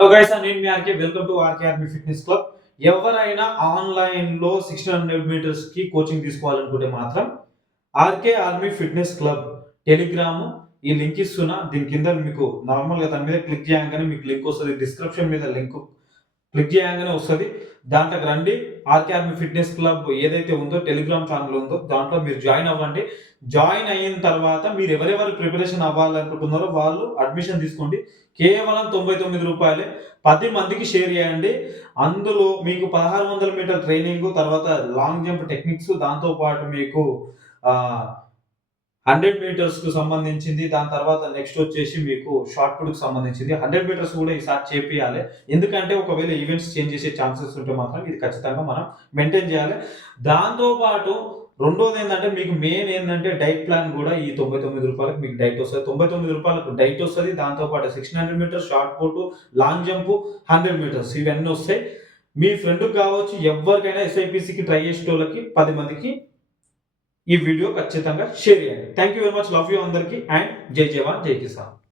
Hello guys, నేను మీ RK. Welcome to RK army fitness club. ఎవరైనా ఆన్లైన్లో 1600 మీటర్స్ కి కోచింగ్ తీసుకోవాలనుకుంటే మాత్రం RK army fitness club Telegram ఈ లింక్ ఇస్తున్నా. దీని కింద మీకు నార్మల్గా దాని మీద క్లిక్ చేయగానే మీకు లింక్ వస్తుంది. డిస్క్రిప్షన్ మీద లింక్ క్లిక్ చేయగానే వస్తుంది. దాంట్లోకి రండి. ఆర్కే ఆర్మీ ఫిట్నెస్ క్లబ్ ఏదైతే ఉందో టెలిగ్రామ్ ఛానల్ ఉందో దాంట్లో మీరు జాయిన్ అవ్వండి. జాయిన్ అయిన తర్వాత మీరు ఎవరెవరు ప్రిపరేషన్ అవ్వాలనుకుంటున్నారో వాళ్ళు అడ్మిషన్ తీసుకోండి. కేవలం రూ. 99. 10 మందికి షేర్ చేయండి. అందులో మీకు 1600 మీటర్ ట్రైనింగ్, తర్వాత లాంగ్ జంప్ టెక్నిక్స్, దాంతో పాటు మీకు ఆహ్, 100 మీటర్స్‌కు సంబంధించింది. దాని తర్వాత నెక్స్ట్ వచ్చేసి మీకు షాట్ పుట్‌కి సంబంధించింది. 100 మీటర్స్ కూడా ఈసారి చేపియాలి. ఎందుకంటే ఒకవేళ ఈవెంట్స్ చేంజ్ చేసే ఛాన్సెస్ ఉంటే మాత్రం ఇది ఖచ్చితంగా మనం మెయింటైన్ చేయాలి. దాంతో పాటు రెండోదేందంటే మీకు మెయిన్ ఏందంటే డైట్ ప్లాన్ కూడా ఈ రూ. 99కి మీకు డైట్ వస్తది. రూ. 99కు డైట్ వస్తది. దాంతో పాటు 1600 metres shot put, long jump, 100 metres ఇవన్నీ వస్తాయి. మీ ఫ్రెండ్‌కి కావచ్చు, ఎవ్వరికైనా ఎస్ఐపీసీకి ట్రై చేసేటోళ్ళకి 10 మందికి ఈ వీడియో ఖచ్చితంగా షేర్ చేయండి. Thank you very much. Love you అందరికి. అండ్ జై జవాన్ జై కిసాన్.